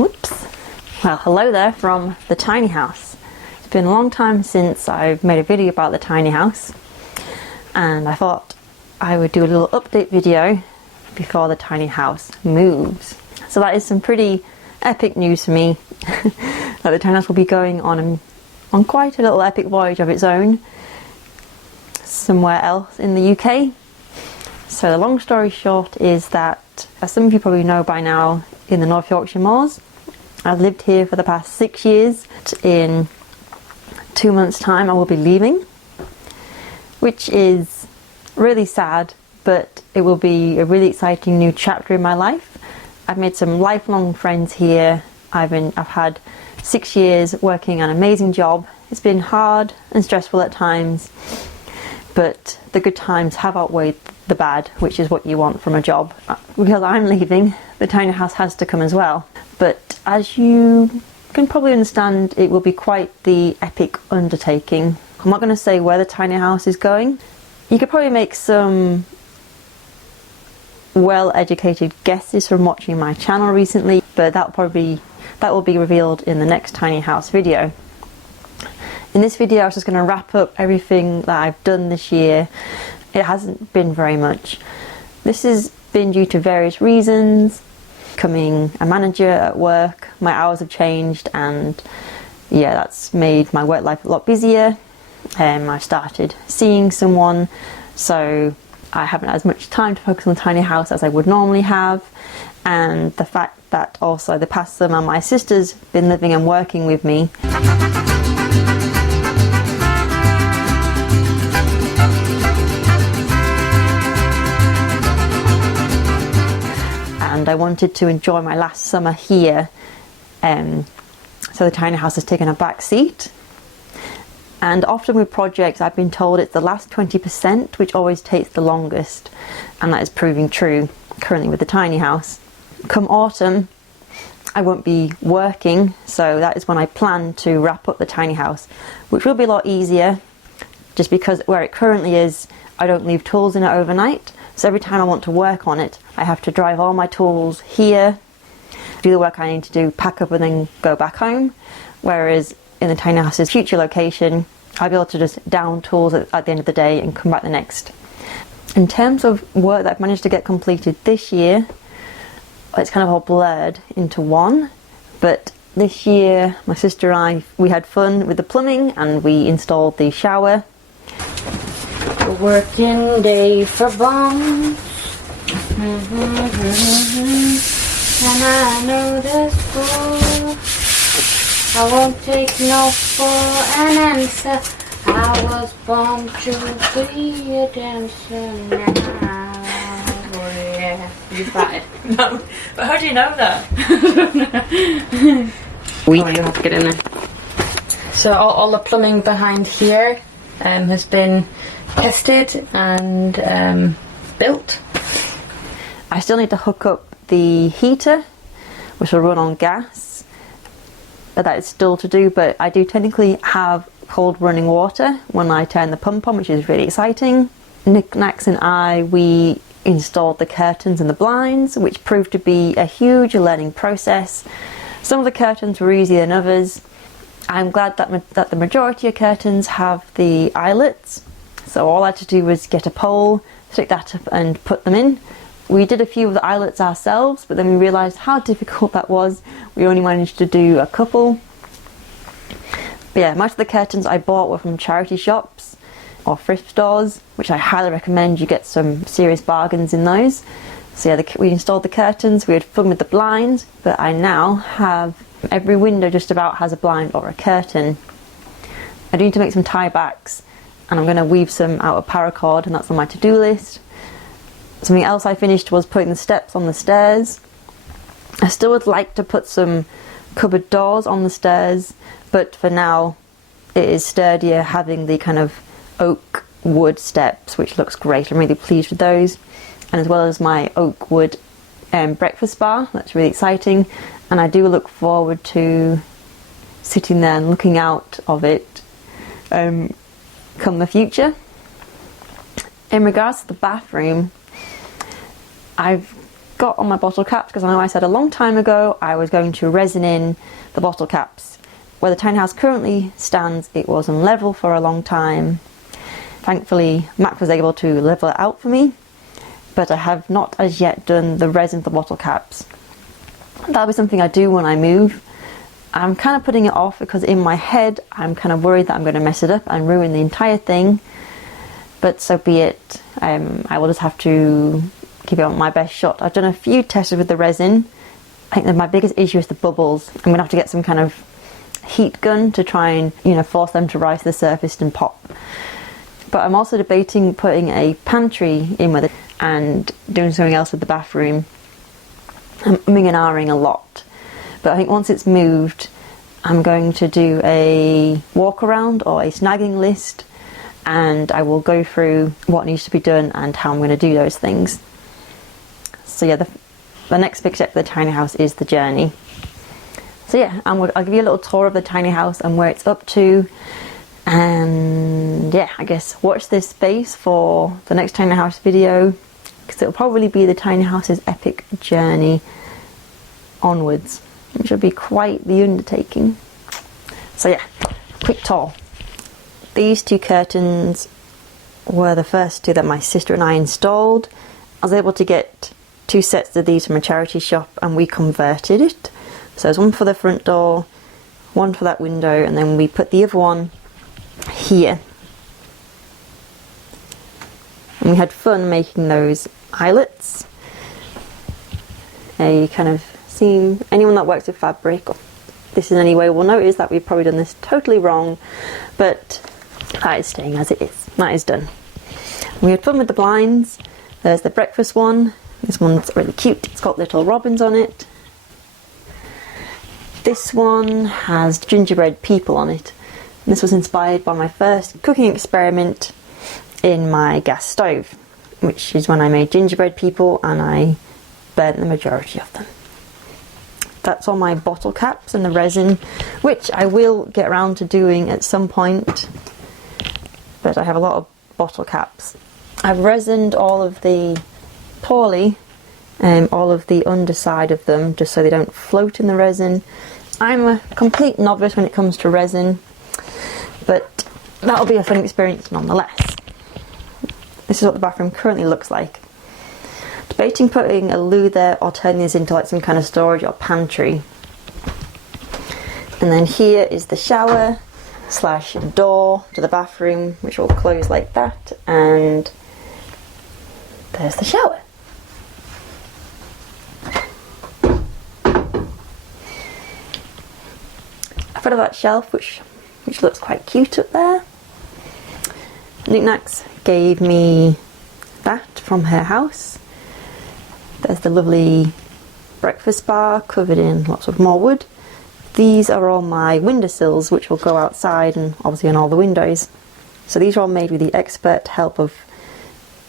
Whoops. Well, hello there from the tiny house. It's been a long time since I've made a video about the tiny house, and I thought I would do a little update video before the tiny house moves. So that is some pretty epic news for me. That the tiny house will be going on quite a little epic voyage of its own somewhere else in the UK. So the long story short is that, as some of you probably know by now, in the North Yorkshire Moors, I've lived here for the past 6 years. In 2 months' time I will be leaving, which is really sad, but it will be a really exciting new chapter in my life. I've made some lifelong friends here. I've had 6 years working an amazing job. It's been hard and stressful at times, but the good times have outweighed the bad, which is what you want from a job. Because I'm leaving, the tiny house has to come as well. But as you can probably understand, it will be quite the epic undertaking. I'm not going to say where the tiny house is going. You could probably make some well-educated guesses from watching my channel recently, but that will be revealed in the next tiny house video. In this video I was just going to wrap up everything that I've done this year. It hasn't been very much. This has been due to various reasons. Becoming a manager at work, my hours have changed, and yeah, that's made my work life a lot busier. I started seeing someone, so I haven't had as much time to focus on the tiny house as I would normally have, and the fact that also the past summer my sister's been living and working with me. And I wanted to enjoy my last summer here, so the tiny house has taken a back seat. And often with projects I've been told it's the last 20% which always takes the longest, and that is proving true currently with the tiny house. Come autumn I won't be working, so that is when I plan to wrap up the tiny house, which will be a lot easier just because where it currently is I don't leave tools in it overnight. So every time I want to work on it, I have to drive all my tools here, do the work I need to do, pack up and then go back home. Whereas in the tiny house's future location, I'll be able to just down tools at the end of the day and come back the next. In terms of work that I've managed to get completed this year, it's kind of all blurred into one. But this year, my sister and we had fun with the plumbing and we installed the shower. A working day for bombs. And I know this for I won't take no for an answer. I was born to be a dancer now. Oh yeah. You tried. No, but how do you know that? Weak. Oh, you have to get in there. So all the plumbing behind here has been tested and built. I still need to hook up the heater, which will run on gas. That is still to do, but I do technically have cold running water when I turn the pump on, which is really exciting. Nick, Nax and I, we installed the curtains and the blinds, which proved to be a huge learning process. Some of the curtains were easier than others. I'm glad that the majority of curtains have the eyelets, so all I had to do was get a pole, stick that up and put them in. We did a few of the eyelets ourselves, but then we realised how difficult that was. We only managed to do a couple. But yeah, most of the curtains I bought were from charity shops or thrift stores, which I highly recommend. You get some serious bargains in those. So yeah, we installed the curtains, we had fun with the blinds, but I now have every window just about has a blind or a curtain. I do need to make some tie backs, and I'm going to weave some out of paracord, and that's on my to-do list. Something else I finished was putting the steps on the stairs. I still would like to put some cupboard doors on the stairs, but for now it is sturdier having the kind of oak wood steps, which looks great. I'm really pleased with those, and as well as my oak wood breakfast bar. That's really exciting, and I do look forward to sitting there and looking out of it come the future. In regards to the bathroom, I've got on my bottle caps, because I know I said a long time ago I was going to resin in the bottle caps. Where the tiny house currently stands, it was unlevel for a long time. Thankfully, Mac was able to level it out for me, but I have not as yet done the resin for the bottle caps. That'll be something I do when I move. I'm kind of putting it off because in my head I'm kind of worried that I'm going to mess it up and ruin the entire thing, but so be it. I will just have to give it my best shot. I've done a few tests with the resin. I think that my biggest issue is the bubbles. I'm going to have to get some kind of heat gun to try and, you know, force them to rise to the surface and pop. But I'm also debating putting a pantry in with it and doing something else with the bathroom. I'm umming and ahhing a lot. But I think once it's moved, I'm going to do a walk around or a snagging list, and I will go through what needs to be done and how I'm going to do those things. So yeah, the next big step for the tiny house is the journey. So yeah, I'll give you a little tour of the tiny house and where it's up to. And yeah, I guess watch this space for the next tiny house video, because it'll probably be the tiny house's epic journey onwards, which will be quite the undertaking. So yeah, quick tour. These two curtains were the first two that my sister and I installed. I was able to get 2 sets of these from a charity shop and we converted it. So there's one for the front door, one for that window, and then we put the other one here. And we had fun making those eyelets. A kind of seam. Anyone that works with fabric or this in any way will notice that we've probably done this totally wrong, but that is staying as it is. That is done. We had fun with the blinds. There's the breakfast one. This one's really cute. It's got little robins on it. This one has gingerbread people on it. This was inspired by my first cooking experiment in my gas stove, which is when I made gingerbread people and I burnt the majority of them. That's all my bottle caps and the resin, which I will get around to doing at some point, but I have a lot of bottle caps. I've resined all of the poorly, all of the underside of them, just so they don't float in the resin. I'm a complete novice when it comes to resin, but that'll be a fun experience nonetheless. This is what the bathroom currently looks like. Debating putting a loo there or turning this into like some kind of storage or pantry. And then here is the shower slash door to the bathroom, which will close like that, and there's the shower. I've got that shelf which looks quite cute up there. Knickknacks gave me that from her house. There's the lovely breakfast bar covered in lots of more wood. These are all my windowsills, which will go outside and obviously on all the windows. So these are all made with the expert help of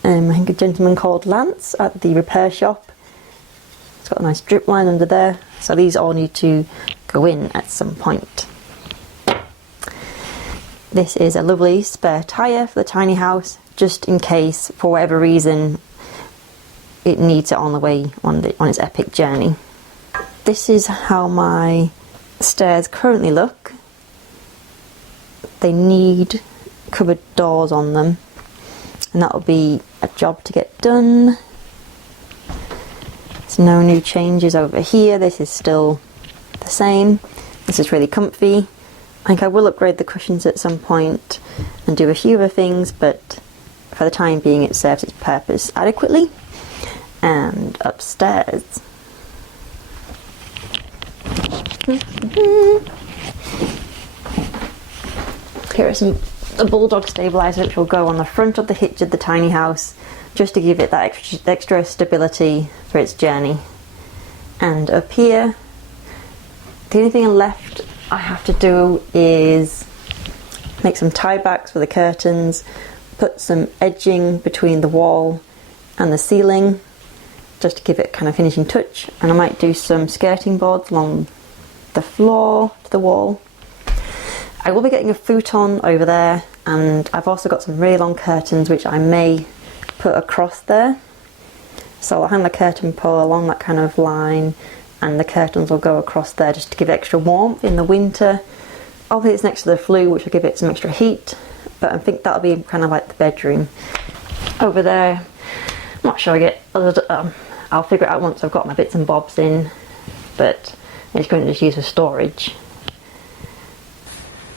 I think a gentleman called Lance at the repair shop. It's got a nice drip line under there, so these all need to go in at some point. This is a lovely spare tyre for the tiny house, just in case for whatever reason it needs it on the way on its epic journey. This is how my stairs currently look. They need cupboard doors on them, and that will be a job to get done. There's no new changes over here. This is still the same. This is really comfy. I think I will upgrade the cushions at some point and do a few other things, but for the time being it serves its purpose adequately. And upstairs, here are some a bulldog stabilizer, which will go on the front of the hitch of the tiny house, just to give it that extra stability for its journey. And up here, the only thing left I have to do is make some tie backs for the curtains, put some edging between the wall and the ceiling, just to give it kind of finishing touch, and I might do some skirting boards along the floor to the wall. I will be getting a futon over there, and I've also got some really long curtains which I may put across there. So I'll hang the curtain pole along that kind of line, and the curtains will go across there just to give extra warmth in the winter. Obviously it's next to the flue, which will give it some extra heat, but I think that'll be kind of like the bedroom. Over there, I'm not sure yet. I'll figure it out once I've got my bits and bobs in, but it's going to just use for storage.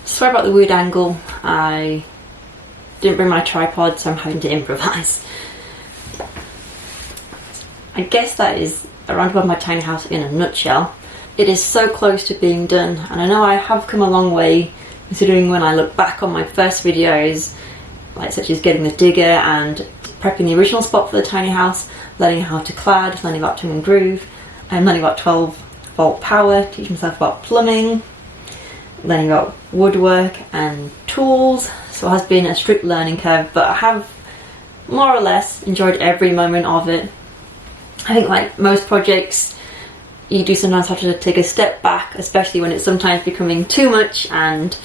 Sorry about the weird angle. I didn't bring my tripod, so I'm having to improvise. I guess that is around about my tiny house in a nutshell. It is so close to being done, and I know I have come a long way, considering when I look back on my first videos, like such as getting the digger and prepping the original spot for the tiny house, learning how to clad, learning about trim and groove, and learning about 12-volt power, teaching myself about plumbing, learning about woodwork and tools. So it has been a strict learning curve, but I have more or less enjoyed every moment of it. I think like most projects, you do sometimes have to take a step back, especially when it's sometimes becoming too much and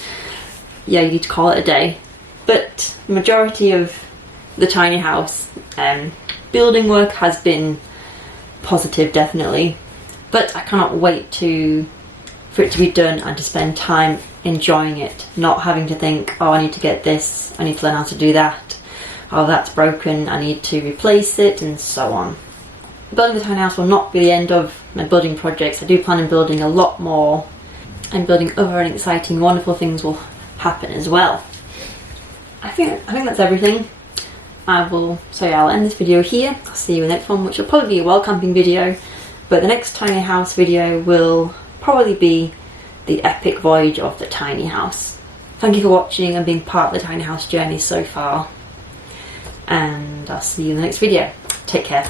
yeah, you need to call it a day. But the majority of the tiny house building work has been positive, definitely, but I cannot wait for it to be done and to spend time enjoying it, not having to think, oh, I need to get this, I need to learn how to do that, oh, that's broken, I need to replace it, and so on. Building the tiny house will not be the end of my building projects. I do plan on building a lot more, and building other and exciting, wonderful things will happen as well. I think that's everything. I'll end this video here. I'll see you in the next one, which will probably be a well camping video, but the next tiny house video will probably be the epic voyage of the tiny house. Thank you for watching and being part of the tiny house journey so far, and I'll see you in the next video. Take care.